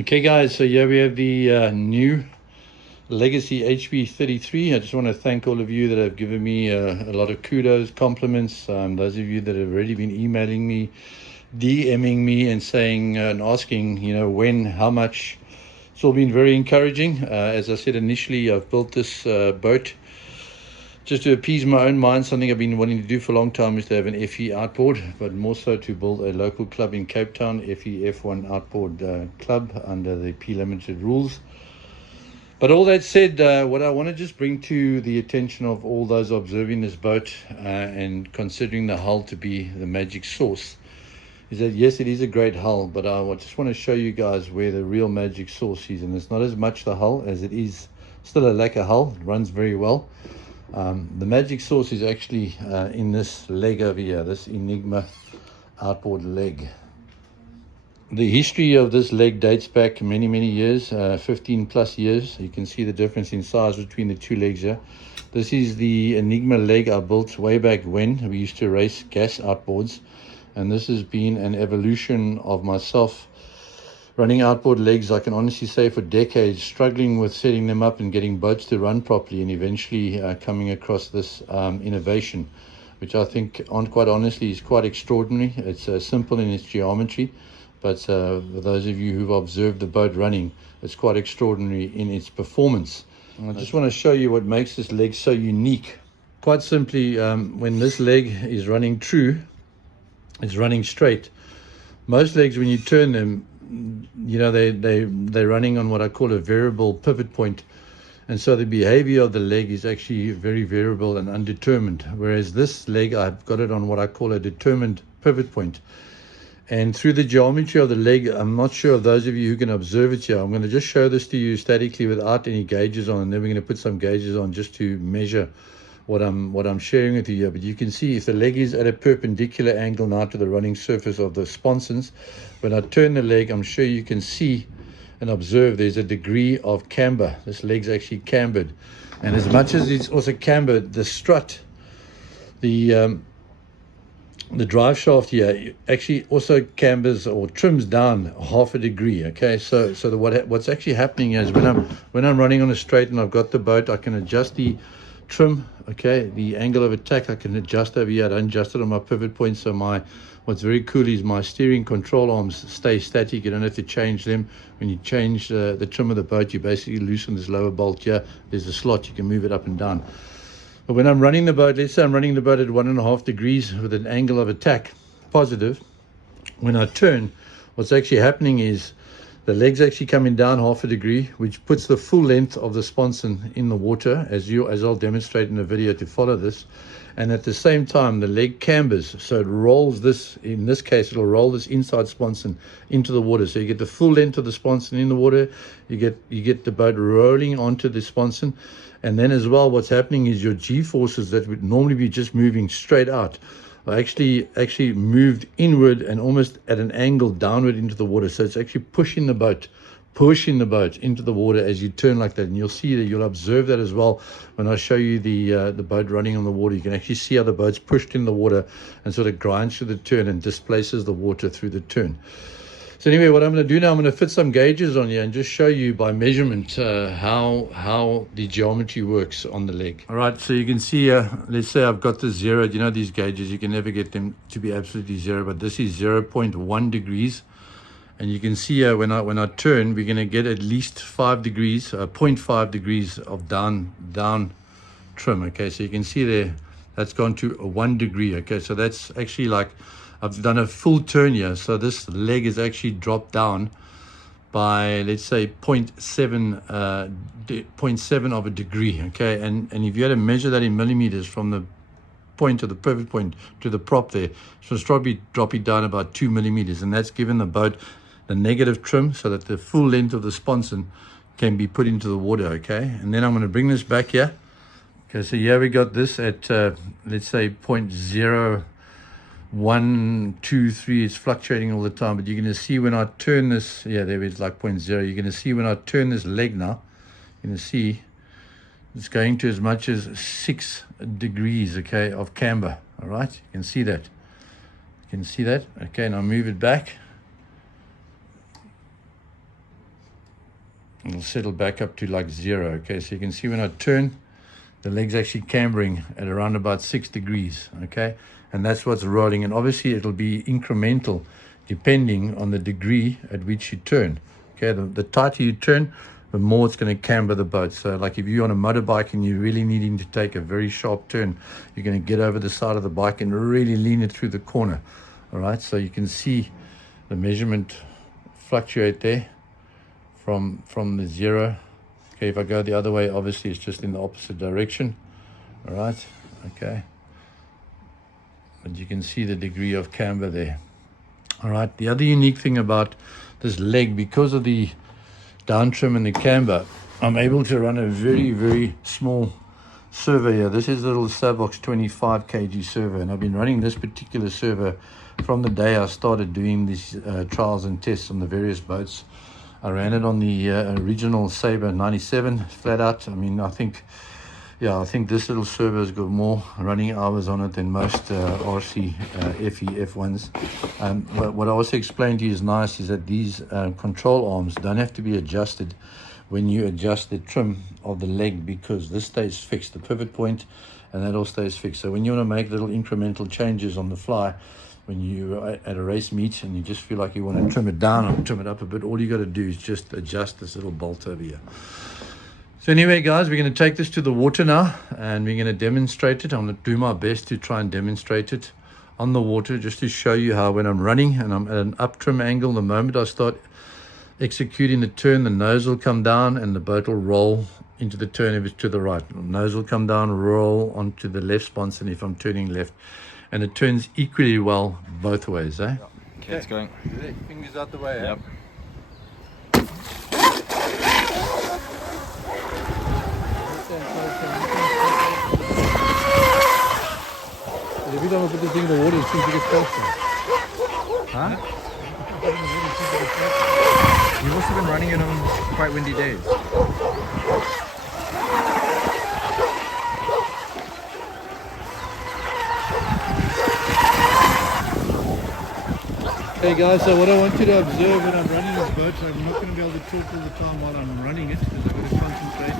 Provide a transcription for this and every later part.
Okay guys, so here we have the new LEGACY HP33. I just want to thank all of you that have given me a lot of kudos, compliments. Those of you that have already been emailing me, DMing me and saying and asking, when, how much. It's all been very encouraging. As I said initially, I've built this boat just to appease my own mind. Something I've been wanting to do for a long time is to have an FE outboard, but more so to build a local club in Cape Town, FE F1 outboard club under the P Limited rules. But all that said, what I want to just bring to the attention of all those observing this boat and considering the hull to be the magic sauce is that yes, it is a great hull, but I just want to show you guys where the real magic sauce is. And it's not as much the hull as it is still a lacquer hull. It runs very well. The magic sauce is actually in this leg over here, this ENIGMA outboard leg. The history of this leg dates back many years, 15 plus years. You can see the difference in size between the two legs here. This is the ENIGMA leg I built way back when we used to race gas outboards, and this has been an evolution of myself running outboard legs, I can honestly say, for decades, struggling with setting them up and getting boats to run properly, and eventually coming across this innovation, which I think, quite honestly, is quite extraordinary. It's simple in its geometry, but for those of you who've observed the boat running, it's quite extraordinary in its performance. And I just want to show you what makes this leg so unique. Quite simply, when this leg is running true, it's running straight. Most legs, when you turn them, they're running on what I call a variable pivot point, and so the behavior of the leg is actually very variable and undetermined, whereas this leg, I've got it on what I call a determined pivot point. And through the geometry of the leg, I'm not sure of those of you who can observe it here. I'm going to just show this to you statically without any gauges on, and then we're going to put some gauges on just to measure what I'm sharing with you here. But you can see if the leg is at a perpendicular angle now to the running surface of the sponsons, when I turn the leg, I'm sure you can see and observe there's a degree of camber. This leg's actually cambered, and as much as it's also cambered, the strut, the drive shaft here actually also cambers or trims down half a degree. Okay, so what's actually happening is when I'm running on a straight and I've got the boat, I can adjust the trim, okay, the angle of attack I can adjust over here. I don't adjust it on my pivot point, so what's very cool is my steering control arms stay static. You don't have to change them. When you change the trim of the boat, you basically loosen this lower bolt here. There's a slot, you can move it up and down. But when I'm running the boat, let's say I'm running the boat at 1.5 degrees with an angle of attack positive, when I turn, what's actually happening is the leg's actually coming down half a degree, which puts the full length of the sponson in the water, as I'll demonstrate in a video to follow this. And at the same time, the leg cambers, so it rolls this, in this case, it'll roll this inside sponson into the water. So you get the full length of the sponson in the water, you get the boat rolling onto the sponson. And then as well, what's happening is your G-forces that would normally be just moving straight out are actually moved inward and almost at an angle downward into the water. So it's actually pushing the boat into the water as you turn like that. And you'll see that, you'll observe that as well when I show you the boat running on the water. You can actually see how the boat's pushed in the water and sort of grinds through the turn and displaces the water through the turn. So anyway, what I'm going to do now, I'm going to fit some gauges on here and just show you by measurement how the geometry works on the leg. All right, so you can see, let's say I've got this 0. You know, these gauges, you can never get them to be absolutely 0, but this is 0.1 degrees. And you can see when I turn, we're going to get at least 5 degrees, 0.5 degrees of down trim. Okay, so you can see there, that's gone to 1 degree. Okay, so that's actually like, I've done a full turn here, so this leg is actually dropped down by, let's say, 0.7 of a degree. Okay, and if you had to measure that in millimeters from the point of the pivot point to the prop there, so it's probably dropping down about 2 millimeters, and that's given the boat the negative trim so that the full length of the sponson can be put into the water. Okay, and then I'm going to bring this back here. Okay, so here we got this at let's say 0.0123. It's fluctuating all the time, but you're going to see when I turn this, yeah, there it's like 0.0. You're going to see when I turn this leg now, you're going to see it's going to as much as 6 degrees, okay, of camber. All right, you can see that. Okay, and I'll move it back. it'll settle back up to like 0. Okay, so you can see when I turn, the leg's actually cambering at around about 6 degrees. Okay, and that's what's rolling, and obviously it'll be incremental depending on the degree at which you turn. Okay, the tighter you turn, the more it's going to camber the boat. So like if you're on a motorbike and you're really needing to take a very sharp turn, you're going to get over the side of the bike and really lean it through the corner. All right, so you can see the measurement fluctuate there from the 0. Okay, if I go the other way, obviously it's just in the opposite direction. All right, okay, but you can see the degree of camber there. All right, the other unique thing about this leg, because of the down trim and the camber, I'm able to run a very, very small servo here. This is a little Savox 25 kg servo, and I've been running this particular servo from the day I started doing these trials and tests on the various boats. I ran it on the original Sabre 97 flat out. I mean, I think this little servo's got more running hours on it than most RC FE F1s. But what I also explained to you is nice is that these control arms don't have to be adjusted when you adjust the trim of the leg, because this stays fixed, the pivot point, and that all stays fixed. So when you want to make little incremental changes on the fly, when you're at a race meet and you just feel like you want to trim it down or trim it up a bit, all you got to do is just adjust this little bolt over here. So anyway, guys, we're going to take this to the water now, and we're going to demonstrate it. I'm going to do my best to try and demonstrate it on the water, just to show you how when I'm running and I'm at an up trim angle, the moment I start executing the turn, the nose will come down and the boat will roll into the turn if it's to the right. The nose will come down, roll onto the left sponson if I'm turning left. And it turns equally well both ways, eh? Okay, it's going. Fingers out the way, yep. Every time I put this thing in the water, it seems to get faster. Huh? You've also been running it on quite windy days. Hey guys, so what I want you to observe when I'm running this boat, so I'm not going to be able to talk all the time while I'm running it because I've got to concentrate.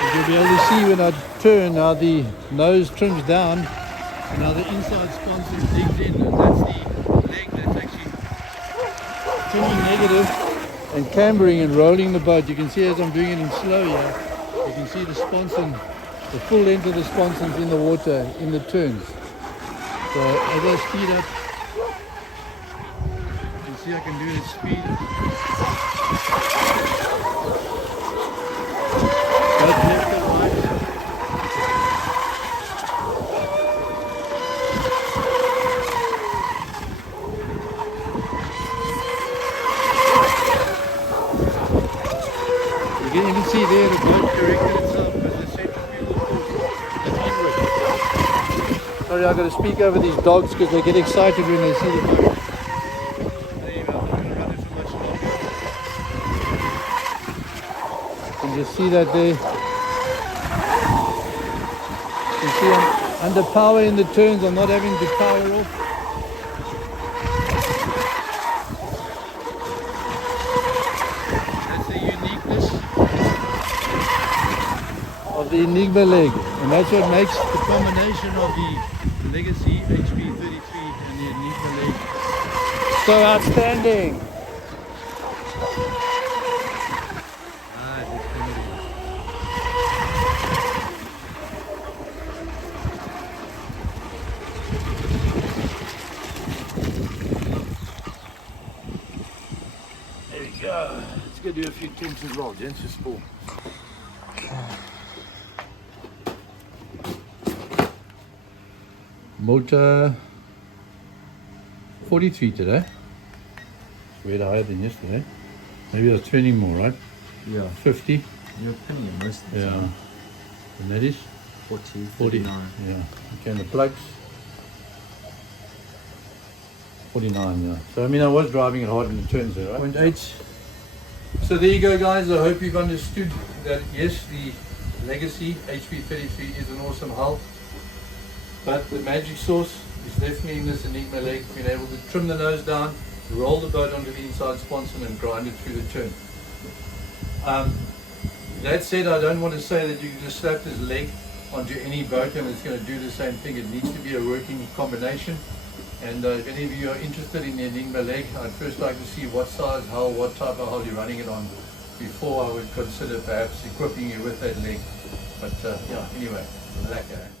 And you'll be able to see when I turn how the nose trims down and how the inside sponson digs in, and that's the leg that's actually trimming negative and cambering and rolling the boat. You can see as I'm doing it in slow here, you can see the sponson, the full length of the sponsons in the water in the turns. So as I speed up, see, I can do it at speed. Both left and right. You can even see there the boat corrected itself because the centrifugal force is inward. Sorry, I've got to speak over these dogs because they get excited when they see the boat. You see that there. You see I'm under power in the turns, I'm not having to power off. That's the uniqueness of the Enigma leg, and that's what makes the combination of the Legacy HP33 and the Enigma leg so outstanding. Let's go do a few temps as well, gents, just for. Motor 43 today. It's way higher than yesterday. Maybe I was turning more, right? Yeah. 50. You're pinning it most of the time. And that is? 40, 40. 39. Yeah. Okay, and the plugs? 49, yeah. So I mean I was driving it hard in the turns there, right? 0.8. So there you go, guys. I hope you've understood that yes, the Legacy HP33 is an awesome hull, but the magic sauce is definitely in this Enigma leg, being able to trim the nose down, roll the boat onto the inside sponson and grind it through the turn. That said, I don't want to say that you can just slap this leg onto any boat and it's going to do the same thing. It needs to be a working combination. And if any of you are interested in the Enigma leg, I'd first like to see what size hull, what type of hull you're running it on before I would consider perhaps equipping you with that leg. But yeah, anyway, lekker.